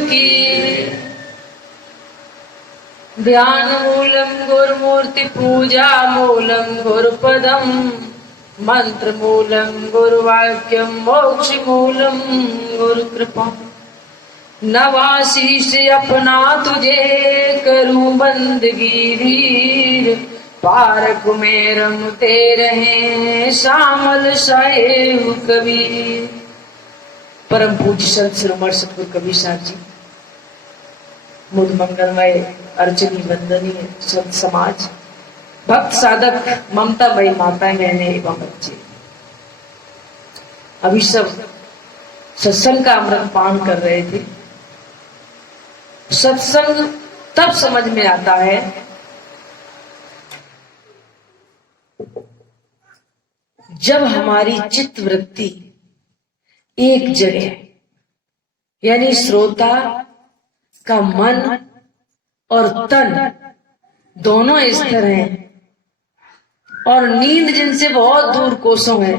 की। ध्यान मूलम गुरुमूर्ति पूजा मूलम गुरुपदम, मंत्र मूलम गुरुवाक्यम मोक्ष मूलम गुरु कृपा। नवाशीष अपना तुझे करूं बंदगी वीर, पारक में रमते रहे शामल साहेब कबीर। परम पूज्य संत शिरोमणि सतगुरु कबीर साहब जी, मुद मंगलमय अर्चनी वंदनीय संत समाज, भक्त साधक, ममता मई माताएं बहनें एवं बच्चे, अभी सब सत्संग का अमृत पान कर रहे थे। सत्संग तब समझ में आता है जब हमारी चित्त वृत्ति एक जगह, यानी श्रोता का मन और तन दोनों स्थिर हैं, और नींद जिनसे बहुत दूर कोसों है,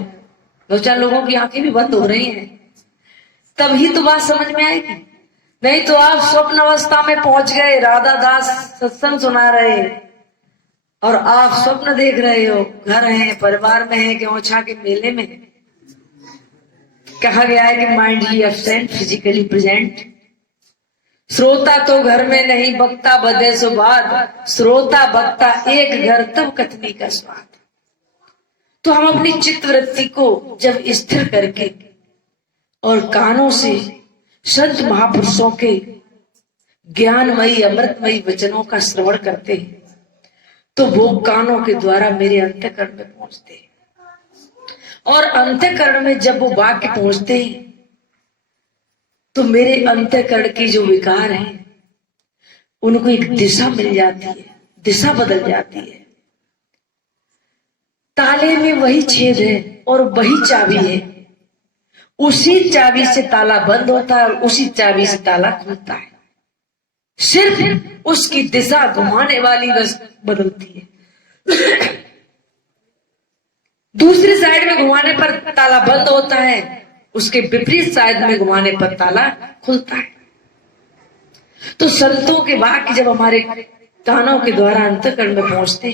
दो चार लोगों की आंखें भी बंद हो रही हैं, तभी तो बात समझ में आएगी। नहीं तो आप स्वप्न अवस्था में पहुंच गए, राधा दास सत्संग सुना रहे और आप स्वप्न देख रहे हो, घर है, परिवार में है कि ओछा के मेले में। कहा गया है कि माइंडली एब्सेंट फिजिकली प्रेजेंट। श्रोता तो घर में नहीं, बक्ता बधे सो बाद, श्रोता बक्ता एक घर तब कथनी का स्वाद। तो हम अपनी चित्त वृत्ति को जब स्थिर करके और कानों से संत महापुरुषों के ज्ञानमयी अमृतमयी वचनों का श्रवण करते हैं, तो वो कानों के द्वारा मेरे अंतःकरण में पहुंचते हैं, और अंतःकरण में जब वो वाक्य पहुंचते हैं तो मेरे अंतःकरण की जो विकार है उनको एक दिशा मिल जाती है, दिशा बदल जाती है। ताले में वही छेद है और वही चाबी है, उसी चाबी से ताला बंद होता है और उसी चाबी से ताला खुलता है। सिर्फ उसकी दिशा घुमाने वाली बस बदलती है। दूसरी साइड में घुमाने पर ताला बंद होता है, उसके विपरीत साइड में घुमाने पर ताला खुलता है। तो संतों के वाक्य जब हमारे कानों के द्वारा अंतःकरण में पहुंचते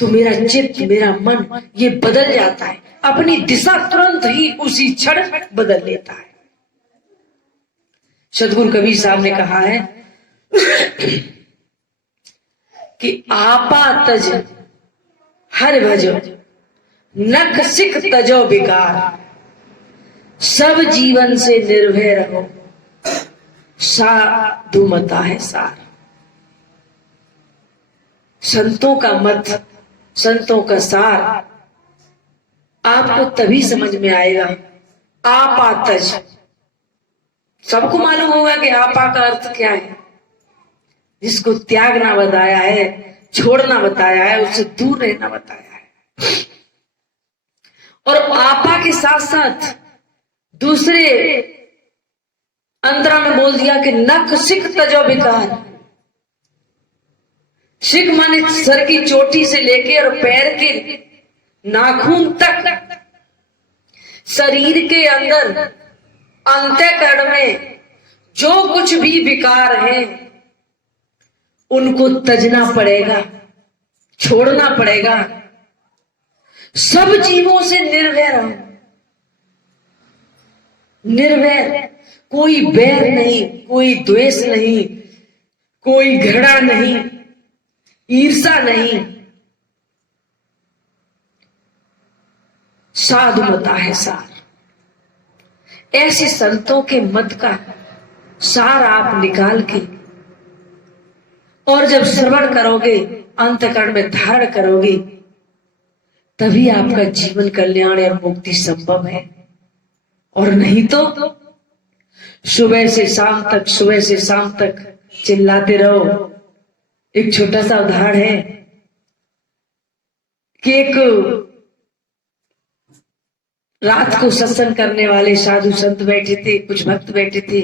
तो मेरा चित्त, मेरा मन ये बदल जाता है, अपनी दिशा तुरंत ही उसी क्षण बदल लेता है। सतगुरु कबीर साहब ने कहा है कि आपा तज हर भजो, नख सिख तजो विकार, सब जीवन से निर्भय रहो, साधु मता है सार। संतों का मत, संतों का सार आपको तभी समझ में आएगा। आपा तज, सबको मालूम होगा कि आपा का अर्थ क्या है। जिसको त्यागना बताया है, छोड़ना बताया है, उससे दूर रहना बताया है। और आपा के साथ साथ दूसरे अंतरा में बोल दिया कि नख सिख तजो विकार। सिख माने सर की चोटी से लेके और पैर के नाखून तक शरीर के अंदर अंतःकरण में जो कुछ भी विकार है उनको तजना पड़ेगा, छोड़ना पड़ेगा। सब जीवों से निर्भय रहो, निर्भय, कोई बैर नहीं, कोई द्वेष नहीं, कोई घृणा नहीं, ईर्षा नहीं। साधु मता है सार। ऐसे संतों के मत का सार आप निकाल के और जब श्रवण करोगे, अंतःकरण में धारण करोगे, तभी आपका जीवन कल्याण और मुक्ति संभव है। और नहीं तो सुबह से शाम तक, सुबह से शाम तक चिल्लाते रहो। एक छोटा सा उदाहरण है कि एक रात को सत्संग करने वाले साधु संत बैठे थे, कुछ भक्त बैठे थे।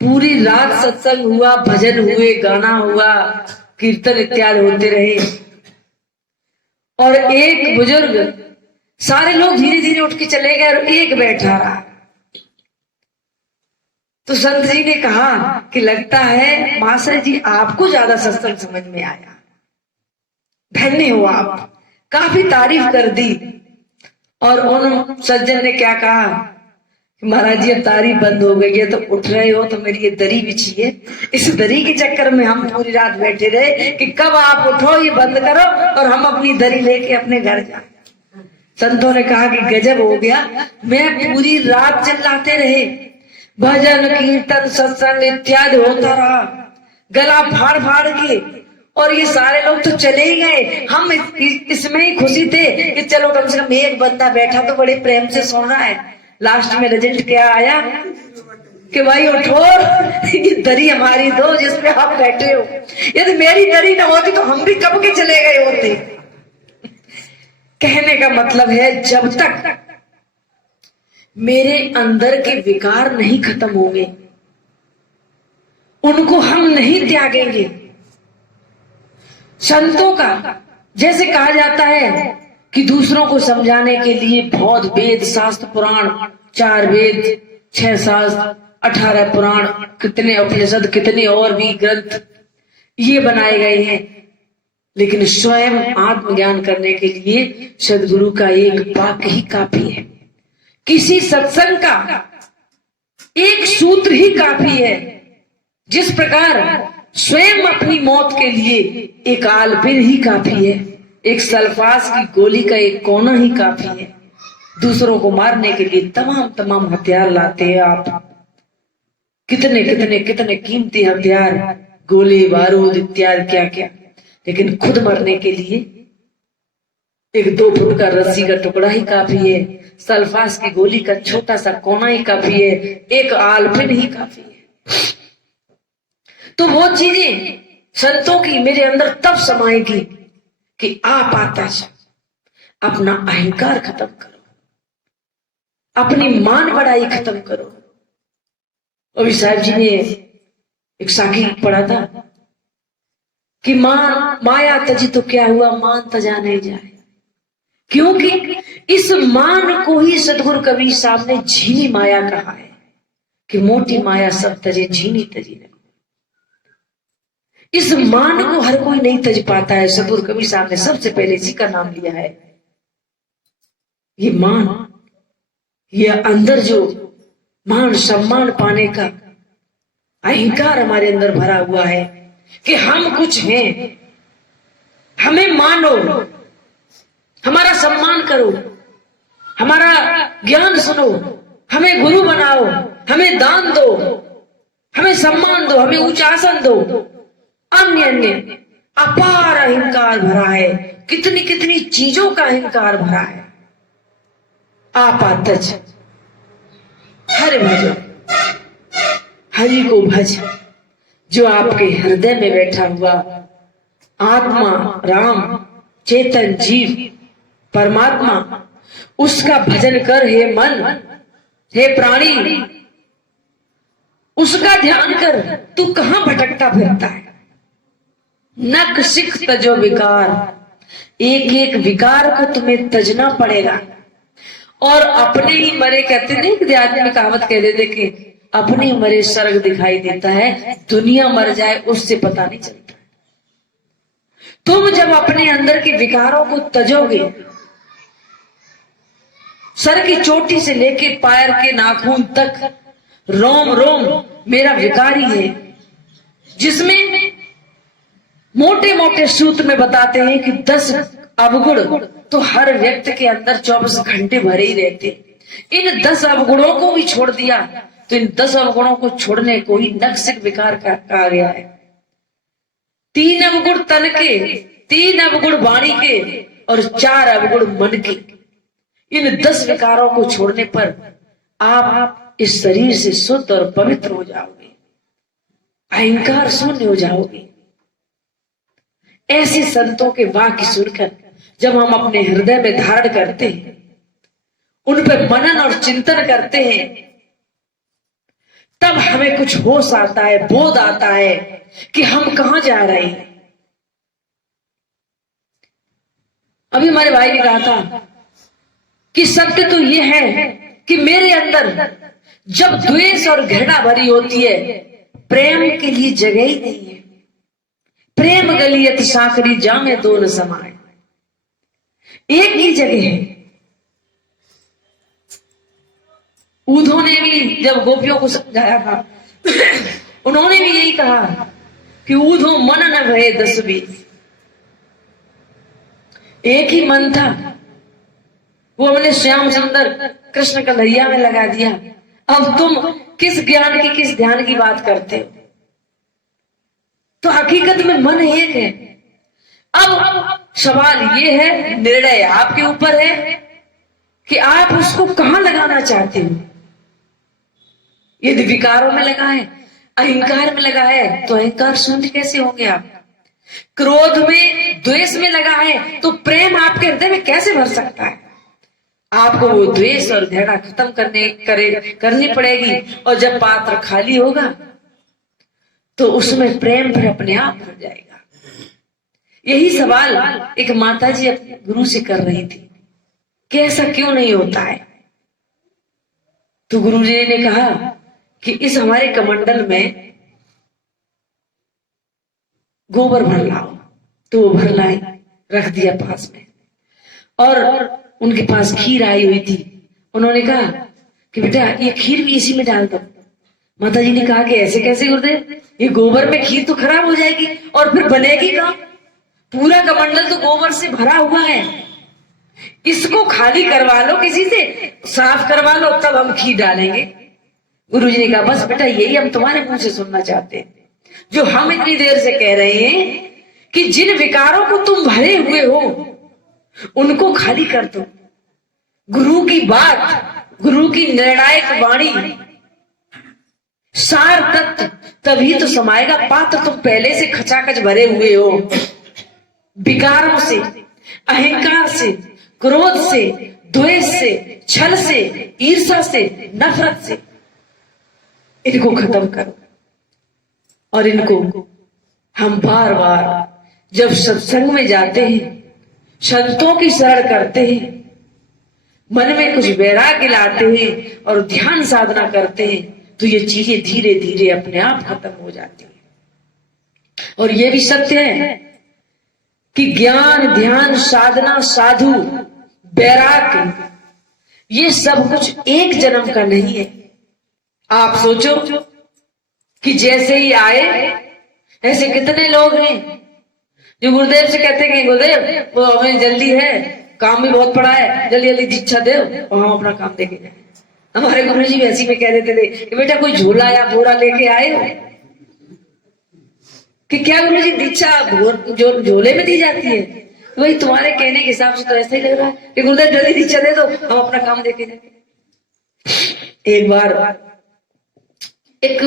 पूरी रात सत्संग हुआ, भजन हुए, गाना हुआ, कीर्तन इत्यादि होते रहे। और एक बुजुर्ग, सारे लोग धीरे धीरे उठ के चले गए और एक बैठा रहा। तो संत जी ने कहा कि लगता है महाशय जी आपको ज्यादा सत्संग समझ में आया, धन्य हो आप, काफी तारीफ कर दी। और उन सज्जन ने क्या कहा, महाराज जी अब तारीफ बंद हो गई है तो उठ रहे हो तो मेरी ये दरी बिछी है, इस दरी के चक्कर में हम पूरी रात बैठे रहे कि कब आप उठो ये बंद करो और हम अपनी दरी लेके अपने घर जाए। संतों ने कहा कि गजब हो गया, मैं पूरी रात चिल्लाते रहे, भजन कीर्तन सत्संग इत्यादि होता रहा, गला फाड़ फाड़ के, और ये सारे लोग तो चले ही गए। हम इसमें ही खुशी थे कि चलो कम से कम एक बंदा बैठा तो बड़े प्रेम से सुन रहा है। लास्ट में रिजल्ट क्या आया कि भाई उठो, ये दरी हमारी दो जिसपे आप बैठे हो, यदि मेरी दरी ना होती तो हम भी कब के चले गए होते। कहने का मतलब है जब तक मेरे अंदर के विकार नहीं खत्म होंगे, उनको हम नहीं त्यागेंगे। संतों का जैसे कहा जाता है कि दूसरों को समझाने के लिए बहुत वेद शास्त्र पुराण, 4 वेद 6 शास्त्र 18 पुराण, कितने उपनिषद, कितने और भी ग्रंथ ये बनाए गए हैं, लेकिन स्वयं आत्मज्ञान करने के लिए सदगुरु का एक वाक्य ही काफी है। किसी सत्संग का एक सूत्र ही काफी है। जिस प्रकार स्वयं अपनी मौत के लिए एक आलपिन ही काफी है, एक सल्फास की गोली का एक कोना ही काफी है। दूसरों को मारने के लिए तमाम हथियार लाते हैं आप, कितने कितने कितने कीमती हथियार, गोले बारूद इत्यादि क्या क्या, लेकिन खुद मरने के लिए एक 2 फुट का रस्सी का टुकड़ा ही काफी है, सल्फास की गोली का छोटा सा कोना ही काफी है, एक आलपिन ही काफी है। तो वो चीजें संतों की मेरे अंदर तब समाएगी कि आप आता अपना अहंकार खत्म करो, अपनी मान बढ़ाई खत्म करो। अभी साहब जी ने एक साखी पढ़ा था कि माया तजी तो क्या हुआ, मान तजा नहीं जाए, क्योंकि इस मान को ही सतगुरु कबीर साहब ने झीनी माया कहा है कि मोटी माया सब तजे झीनी तजी नहीं। इस मान को हर कोई नहीं तज पाता है। सतगुरु कबीर साहब ने सबसे पहले इसी का नाम लिया है। ये मान, ये अंदर जो मान सम्मान पाने का अहंकार हमारे अंदर भरा हुआ है कि हम कुछ हैं, हमें मानो, हमारा सम्मान करो, हमारा ज्ञान सुनो, हमें गुरु बनाओ, हमें दान दो, हमें सम्मान दो, हमें ऊंचा आसन दो। अन्य अन्य अपार अहंकार भरा है, कितनी कितनी चीजों का अहंकार भरा है। आप आतज हरि भजो, हरि को भज, जो आपके हृदय में बैठा हुआ आत्मा, राम, चेतन जीव, परमात्मा, उसका भजन कर हे मन, हे प्राणी, उसका ध्यान कर। तू कहां भटकता फिरता है? नक सिख तजो विकार, एक एक विकार को तुम्हें तजना पड़ेगा। और अपने ही मरे, कहते नहीं कि आदमी में कहावत कह देते कि अपने ही मरे स्वर्ग दिखाई देता है, दुनिया मर जाए उससे पता नहीं चलता। तुम जब अपने अंदर के विकारों को तजोगे, सर की चोटी से लेके पैर के नाखून तक रोम रोम मेरा विकारी है, जिसमें मोटे मोटे सूत्र में बताते हैं कि 10 अवगुण तो हर व्यक्ति के अंदर 24 घंटे भरे ही रहते। इन 10 अवगुणों को भी छोड़ दिया तो इन 10 अवगुणों को छोड़ने को ही नक्सिक विकार कहा गया है। 3 अवगुण तन के, 3 अवगुण वाणी के और 4 अवगुण मन के। इन 10 विकारों को छोड़ने पर आप इस शरीर से शुद्ध और पवित्र हो जाओगे, अहंकार शून्य हो जाओगे। ऐसे संतों के वाक्य सुनकर जब हम अपने हृदय में धारण करते हैं, उन पर मनन और चिंतन करते हैं, तब हमें कुछ होश आता है, बोध आता है कि हम कहां जा रहे हैं। अभी हमारे भाई ने कहा था कि सत्य तो यह है कि मेरे अंदर जब द्वेष और घृणा भरी होती है, प्रेम के लिए जगह ही नहीं है। प्रेम गलियत साकरी जामे दो न समाए, एक ही जगह है। उद्धव ने भी जब गोपियों को समझाया था उन्होंने भी यही कहा कि उद्धव मन न भये 10-20, एक ही मन था। वो हमने श्याम सुंदर कृष्ण कन्हैया में लगा दिया। अब तुम किस ज्ञान की किस ध्यान की बात करते हो? तो हकीकत में मन एक है। अब सवाल ये है, निर्णय आपके ऊपर है कि आप उसको कहां लगाना चाहते हो। यदि विकारों में लगा है, अहंकार में लगा है, तो अहंकार शून्य कैसे होंगे आप? क्रोध में, द्वेष में लगा है, तो प्रेम आपके हृदय में कैसे भर सकता है? आपको वो द्वेष और घृणा खत्म करनी पड़ेगी। और जब पात्र खाली होगा तो उसमें प्रेम फिर अपने आप भर जाएगा। यही सवाल एक माता जी अपने गुरु से कर रही थी कि ऐसा क्यों नहीं होता है। तो गुरु जी ने कहा कि इस हमारे कमंडल में गोबर भर लाओ। तो वो भर लाए, रख दिया पास में। और उनके पास खीर आई हुई थी। उन्होंने कहा कि बेटा ये खीर भी इसी में डाल दो। माता जी ने कहा कि ऐसे कैसे गुरुदेव, ये गोबर में खीर तो खराब हो जाएगी और फिर बनेगी कहां? पूरा कमंडल तो गोबर से भरा हुआ है, इसको खाली करवा लो, किसी से साफ करवा लो, तब हम खीर डालेंगे। गुरु जी ने कहा बस बेटा यही हम तुम्हारे मुंह से सुनना चाहते हैं, जो हम इतनी देर से कह रहे हैं कि जिन विकारों को तुम भरे हुए हो उनको खाली कर दो। गुरु की बात, गुरु की निर्णायक वाणी, सार तत्व तभी तो समाएगा। पात्र तुम पहले से खचाखच भरे हुए हो, विकारों से, अहंकार से, क्रोध से, द्वेष से, छल से, ईर्ष्या से, नफरत से। इनको खत्म करो। और इनको हम बार बार जब सत्संग में जाते हैं, संतों की शरण करते हैं, मन में कुछ वैराग्य लाते हैं और ध्यान साधना करते हैं, तो ये चीजें धीरे धीरे अपने आप खत्म हो जाती है। और ये भी सत्य है कि ज्ञान, ध्यान, साधना, साधु, वैराग्य, ये सब कुछ एक जन्म का नहीं है। आप सोचो कि जैसे ही आए ऐसे कितने लोग हैं जो गुरुदेव से कहते हैं कि गुरुदेव वो हमें जल्दी है, काम भी बहुत पड़ा है, जल्दी जल्दी दीक्षा दे और हम अपना काम देके जाए। हमारे गुरु जी वैसी में कह देते थे कि बेटा कोई झोला या बोरा लेके आए हो कि क्या? गुरु जी दीक्षा जो झोले में दी जाती है। तो वही तुम्हारे कहने के हिसाब से तो ऐसा ही लग रहा है कि गुरुदेव जल्दी दीक्षा दे दो, हम अपना काम देके जाए। एक बार एक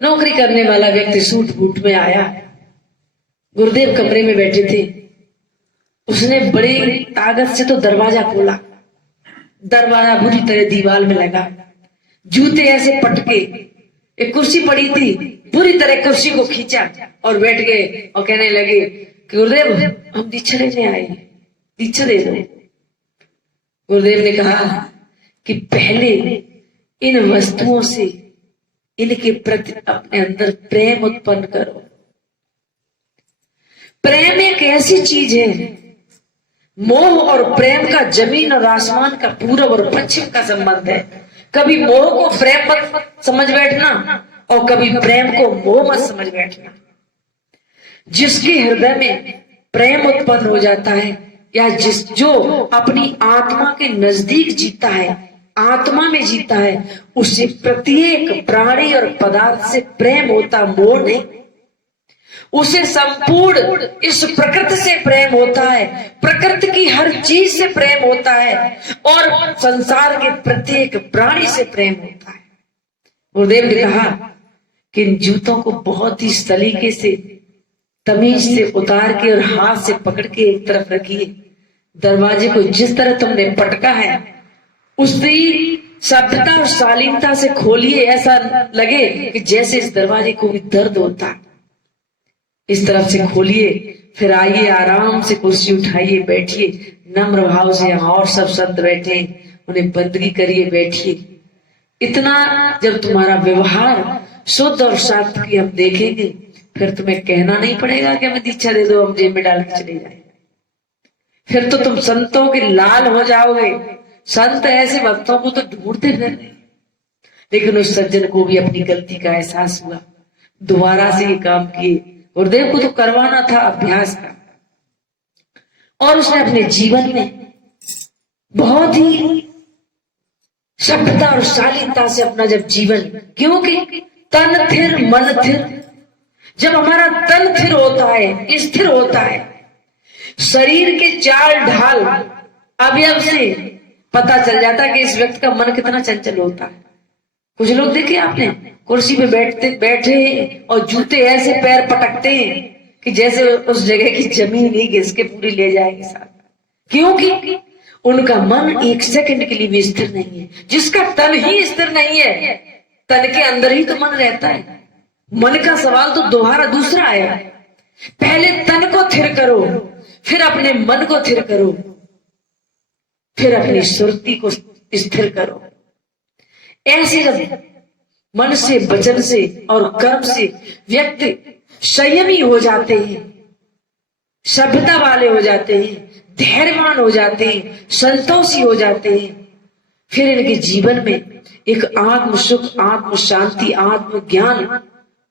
नौकरी करने वाला व्यक्ति सूट बूट में आया, गुरुदेव कमरे में बैठे थे। उसने बड़ी ताकत से तो दरवाजा खोला, दरवाजा बुरी तरह दीवार में लगा, जूते ऐसे पटके, एक कुर्सी पड़ी थी, बुरी तरह कुर्सी को खींचा और बैठ गए और कहने लगे कि गुरुदेव हम दीक्षा लेने आए, दीक्षा दे दो। गुरुदेव ने कहा कि पहले इन वस्तुओं से, इनके प्रति अपने अंदर प्रेम उत्पन्न करो। प्रेम एक ऐसी चीज है, मोह और प्रेम का जमीन और आसमान का, पूरब और पश्चिम का संबंध है। कभी मोह को प्रेम मत समझ बैठना और कभी प्रेम को मोह मत समझ बैठना। जिसके हृदय में प्रेम उत्पन्न हो जाता है या जो अपनी आत्मा के नजदीक जीता है, आत्मा में जीता है, उसे प्रत्येक प्राणी और पदार्थ से प्रेम होता, मोह नहीं। उसे संपूर्ण इस प्रकृति से प्रेम होता है, प्रकृति की हर चीज से प्रेम होता है और संसार के प्रत्येक प्राणी से प्रेम होता है। गुरुदेव ने कहा कि इन जूतों को बहुत ही सलीके से, तमीज से उतार के और हाथ से पकड़ के एक तरफ रखिए। दरवाजे को जिस तरह तुमने पटका है उसी सभ्यता और शालीनता से खोलिए, ऐसा लगे कि जैसे इस दरवाजे को भी दर्द होता है। इस तरफ से खोलिए, फिर आइए, आराम से कुर्सी उठाइए, बैठिए, नम्र भाव से। यहाँ और सब संत बैठे, उन्हें बंदगी करिए, बैठिए। इतना जब तुम्हारा व्यवहार शुद्ध और सात्विक हम देखेंगे, फिर तुम्हें कहना नहीं पड़ेगा कि हमें दीक्षा दे दो, हम जेब में डाल के चले जाए। फिर तो तुम संतों के लाल हो जाओगे। संत ऐसे भक्तों को तो ढूंढते फिर रहे। लेकिन उस सज्जन को भी अपनी गलती का एहसास हुआ, दोबारा से ये काम किए। गुरुदेव को तो करवाना था अभ्यास का, और उसने अपने जीवन में बहुत ही सभ्यता और शालीनता से अपना जब जीवन, क्योंकि तन थिर मन थिर, जब हमारा तन थिर होता है, स्थिर होता है, शरीर के चाल ढाल अवयव से पता चल जाता है कि इस व्यक्ति का मन कितना चंचल होता है। कुछ लोग देखे आपने, कुर्सी पे बैठे और जूते ऐसे पैर पटकते हैं कि जैसे उस जगह की जमीन ही घिस के पूरी ले जाएगी साथ, क्योंकि उनका मन एक सेकंड के लिए भी स्थिर नहीं है। जिसका तन ही स्थिर नहीं है, तन के अंदर ही तो मन रहता है। मन का सवाल तो दोबारा दूसरा आया, पहले तन को थिर करो, फिर अपने मन को थिर करो, फिर अपनी सुरती को स्थिर करो। ऐसे जब मन से, वचन से और कर्म से व्यक्ति संयमी हो जाते हैं, सभ्यता वाले हो जाते हैं, धैर्यवान हो जाते हैं, संतोषी हो जाते हैं, फिर इनके जीवन में एक आत्म सुख, आत्म शांति, आत्म ज्ञान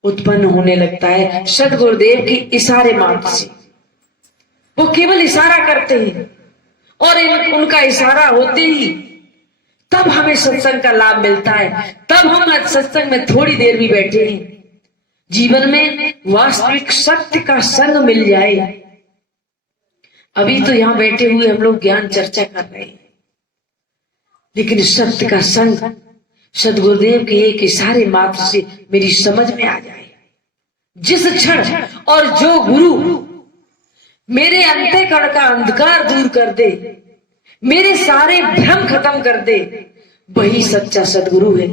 उत्पन्न होने लगता है सदगुरुदेव के इशारे मात्र से। वो केवल इशारा करते हैं और उनका इशारा होते ही तब हमें सत्संग का लाभ मिलता है। तब हम सत्संग में थोड़ी देर भी बैठे हैं, जीवन में वास्तविक सत्य का संग मिल जाए। अभी तो यहां बैठे हुए हम लोग ज्ञान चर्चा कर रहे हैं, लेकिन सत्य का संग सदगुरुदेव के एक इशारे मात्र से मेरी समझ में आ जाए। जिस क्षण और जो गुरु मेरे अंतःकरण का अंधकार दूर कर दे, मेरे सारे भ्रम खत्म कर दे, वही सच्चा सदगुरु है।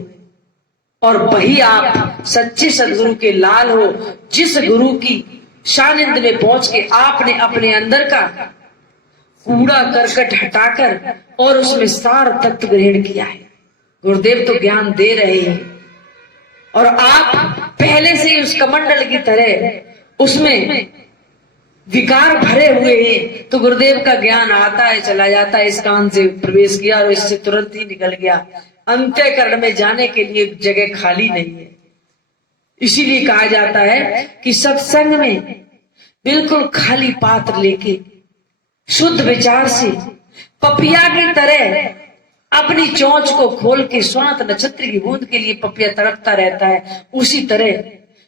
और वही आप सच्चे सदगुरु के लाल हो, जिस गुरु की सानिध्य में पहुंच के आपने अपने अंदर का कूड़ा करकट हटाकर और उसमें सार तत्व ग्रहण किया है। गुरुदेव तो ज्ञान दे रहे हैं और आप पहले से उस कमंडल की तरह उसमें विकार भरे हुए हैं, तो गुरुदेव का ज्ञान आता है, चला जाता है। इस कान से प्रवेश किया और इससे तुरंत ही निकल गया। अंतःकरण में जाने के लिए जगह खाली नहीं है। इसीलिए कहा जाता है कि सत्संग में बिल्कुल खाली पात्र लेके शुद्ध विचार से पपिया की तरह अपनी चोंच को खोल के स्वांत नक्षत्र की बूंद के लिए पपिया तड़पता रहता है, उसी तरह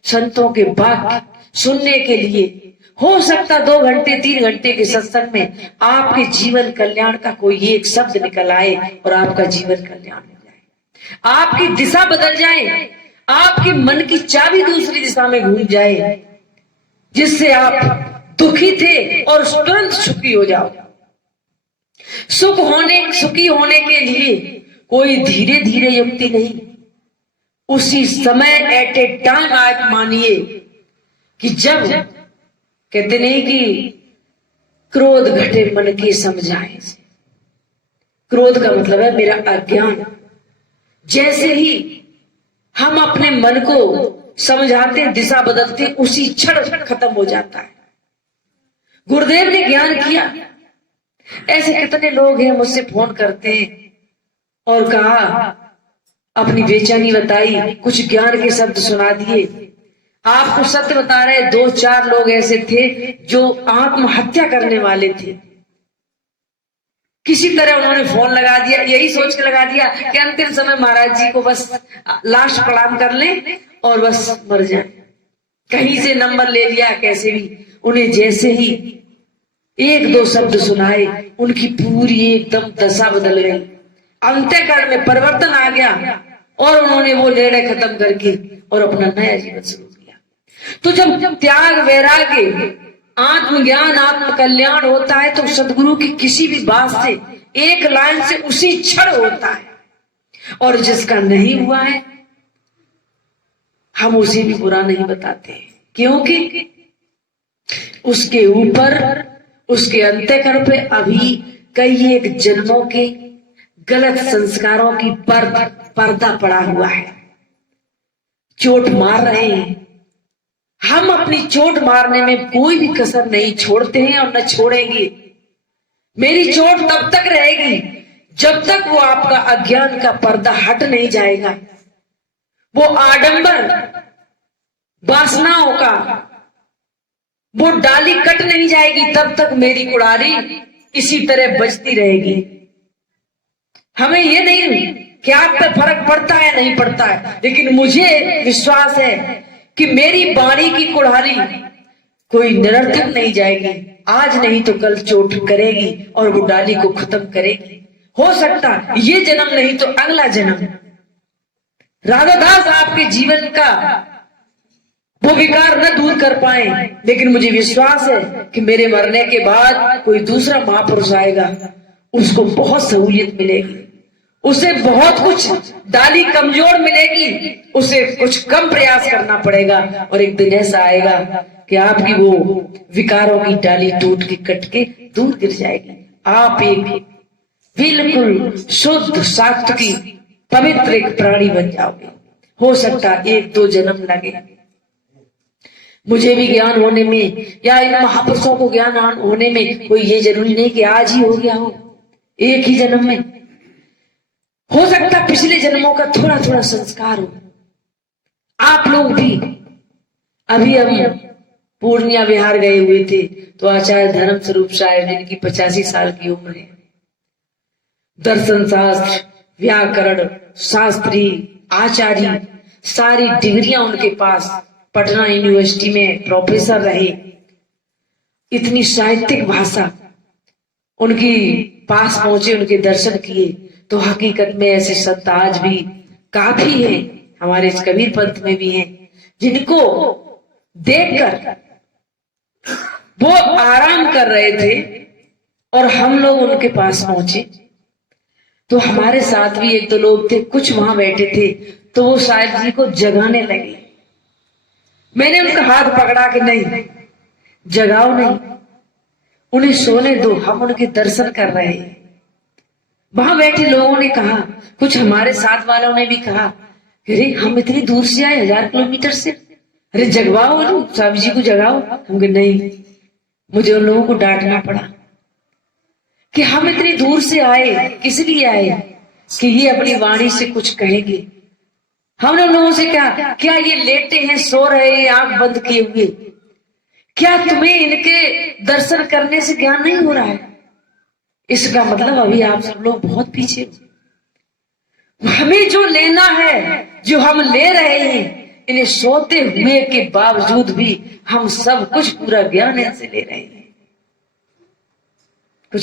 संतों के वाक्य सुनने के लिए हो सकता 2 घंटे 3 घंटे के सत्संग में आपके जीवन कल्याण का कोई एक शब्द निकल आए और आपका जीवन कल्याण हो जाए, आपकी दिशा बदल जाए, आपके मन की चाबी दूसरी दिशा में घूम जाए, जिससे आप दुखी थे और तुरंत सुखी हो जाओ। सुखी होने के लिए कोई धीरे धीरे युक्ति नहीं, उसी समय एट ए टाइम आप मानिए कि जब कहते नहीं कि क्रोध घटे मन के समझाए से, क्रोध का मतलब है मेरा अज्ञान। जैसे ही हम अपने मन को समझाते, दिशा बदलते, उसी क्षण खत्म हो जाता है। गुरुदेव ने ज्ञान किया। ऐसे कितने लोग हैं मुझसे फोन करते हैं और कहा, अपनी बेचैनी बताई, कुछ ज्ञान के शब्द सुना दिए। आपको सत्य बता रहे, 2-4 लोग ऐसे थे जो आत्महत्या करने वाले थे। किसी तरह उन्होंने फोन लगा दिया, यही सोच के लगा दिया कि अंतिम समय महाराज जी को बस लास्ट प्रणाम कर लें और बस मर जाए। कहीं से नंबर ले लिया, कैसे भी। उन्हें जैसे ही 1-2 शब्द सुनाए, उनकी पूरी एकदम दशा बदल गई, अंतःकरण में परिवर्तन आ गया और उन्होंने वो निर्णय खत्म करके और अपना नया जीवन शुरू किया। तो जब त्याग, वैराग्य, आत्मज्ञान, आत्म कल्याण होता है तो सदगुरु की किसी भी बात से, एक लाइन से उसी क्षण होता है। और जिसका नहीं हुआ है हम उसे भी बुरा नहीं बताते, क्योंकि उसके ऊपर, उसके अंतःकरण पे अभी कई एक जन्मों के गलत संस्कारों की परत पर्दा पड़ा हुआ है, चोट मार रहे हैं। हम अपनी चोट मारने में कोई भी कसर नहीं छोड़ते हैं और न छोड़ेंगे। मेरी चोट तब तक रहेगी जब तक वो आपका अज्ञान का पर्दा हट नहीं जाएगा, वो आडंबर वासनाओं का वो डाली कट नहीं जाएगी, तब तक मेरी कुड़ारी इसी तरह बजती रहेगी। हमें ये नहीं कि आप पे फर्क पड़ता है नहीं पड़ता है, लेकिन मुझे विश्वास है कि मेरी बाणी की कुड़ारी कोई निरर्थक नहीं जाएगी। आज नहीं तो कल चोट करेगी और वो डाली को खत्म करेगी। हो सकता ये जन्म नहीं तो अगला जन्म राधादास आपके जीवन का वो विकार न दूर कर पाए, लेकिन मुझे विश्वास है कि मेरे मरने के बाद कोई दूसरा महापुरुष आएगा, उसको बहुत सहूलियत मिलेगी, उसे बहुत कुछ डाली कमजोर मिलेगी, उसे कुछ कम प्रयास करना पड़ेगा और एक दिन ऐसा आएगा कि आपकी वो विकारों की डाली टूट के कट के दूर गिर जाएगी। आप एक बिल्कुल शुद्ध सात्विकी पवित्र एक प्राणी बन जाओगे। हो सकता एक दो जन्म लगे। मुझे भी ज्ञान होने में या इन महापुरुषों को ज्ञान होने में कोई ये जरूरी नहीं कि आज ही हो गया हो, एक ही जन्म में। हो सकता पिछले जन्मों का थोड़ा थोड़ा संस्कार हो। आप लोग भी अभी हम पूर्णिया बिहार गए हुए थे तो आचार्य धर्म स्वरूप साहेब जिनकी 85 साल की उम्र है, दर्शन शास्त्र, व्याकरण शास्त्री, आचार्य, सारी डिग्रियां उनके पास, पटना यूनिवर्सिटी में प्रोफेसर रहे, इतनी साहित्यिक भाषा उनकी पास पहुंचे, उनके दर्शन किए। तो हकीकत में ऐसे संत आज भी काफी हैं, हमारे इस कबीर पंथ में भी हैं, जिनको देखकर वो आराम कर रहे थे और हम लोग उनके पास पहुंचे। तो हमारे साथ भी एक दो लोग थे, कुछ वहां बैठे थे, तो वो साहिब जी को जगाने लगे। मैंने उनका हाथ पकड़ा कि नहीं, जगाओ नहीं, उन्हें सोने दो, हम उनके दर्शन कर रहे हैं। वहां बैठे लोगों ने कहा, कुछ हमारे साथ वालों ने भी कहा, अरे हम इतनी दूर से आए, 1000 किलोमीटर से, अरे जगवाओ स्वामी जी को जगाओ। हम कहे नहीं, मुझे उन लोगों को डांटना पड़ा कि हम इतनी दूर से आए, किस लिए आए कि ये अपनी वाणी से कुछ कहेंगे। हमने उन लोगों से क्या ये लेटे हैं, सो रहे हैं आंख बंद किए हुए, क्या तुम्हें इनके दर्शन करने से ज्ञान नहीं हो रहा है? इसका मतलब अभी आप सब लोग बहुत पीछे हो। हमें जो लेना है, जो हम ले रहे हैं, इन्हें सोते हुए के बावजूद भी हम सब कुछ पूरा ज्ञान इनसे ले रहे हैं।